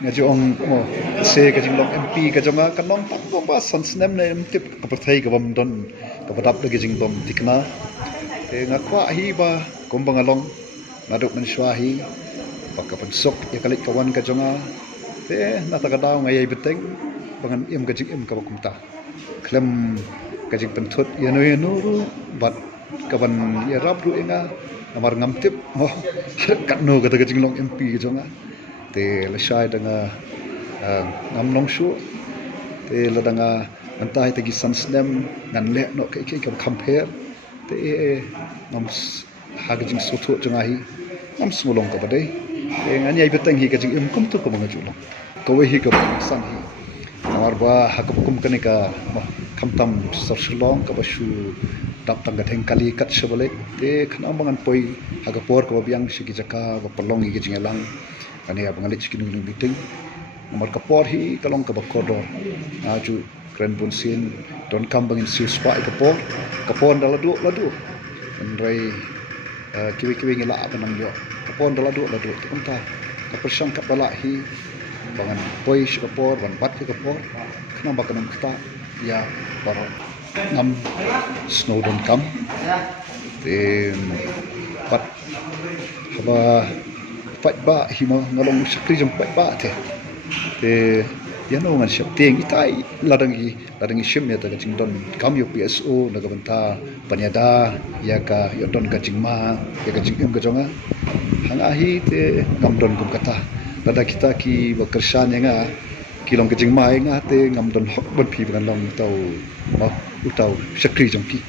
ngajong mo se kajing long MP kajonga kanong takbo ba sansnem na tip kapathai kabam don kapadap de kajing dom tikna te ngakwa hi ba kumbang along naduk man swahi pakapensok ya kalik kawan kajonga te natagadaw ngayay beteng bangan im kajing im kabakumta klem kajing pentut yano yano bat kaban ya rabru inga amar ngamtip mo katno kata kajing long MP kajonga te lesai danga ngamlong shu te ladanga antai tegi sansnem ngan le no ke kam compare te ngam hagajing sotu jangahi ngam smulong ka badai te ngani ai betang hi kajing im kum tu ko manga julong ko hi ka sang hi amar ba hakapukum kanika kamtam sarsulong ka bashu dap tangga theng kali kat sebale te khana bangan poi hagapor ka biang sigi jaka ba polong hi kajing elang ani abang alit chikin nung meeting nomor kapor hi kalong ka bakodo aju kren bunsin don kambangin siu spa kapor ladu andrai kiwi ngila abanang yo kapor ladu kunta kapersang kapala hi bangan poi kapor ban bat kapor kana bakanam kata ya baro ngam snowdon kam pat haba pat ba hima ngalong sakri jong pat ba te yano ngan siap teng itai ladangi shim ya ta kaching don kam yo PSO nagabanta panyada ya ka yo don kaching ma ya kaching im kajonga hanga hi te ngam don kum kata lada kita ki bekersan nga kilong kaching ma nga te ngam don hok bon phi ban long tau ma utau sakri jong ki